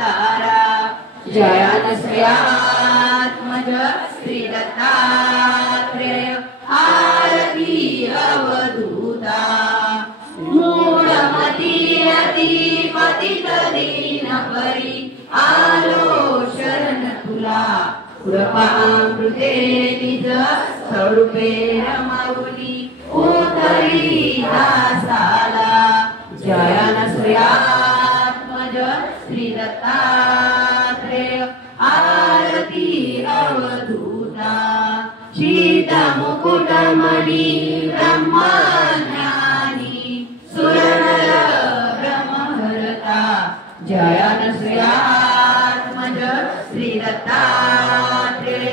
तारा जयानश्रयात्मज श्री दत्तात्रेय आरती अवधूता मूढमती अति पतित दीन परी आलो शरण तुला कृपामृते निज स्वरूपे रमावली उतरी दासाला जयानश्रयात्मज श्री दत्तात्रेय आरती अवधूता सीता मुकुटमणि ब्रह्मज्ञानी सुरनर ब्रह्महरता जयानश्रयात्मज श्री दत्तात्रेय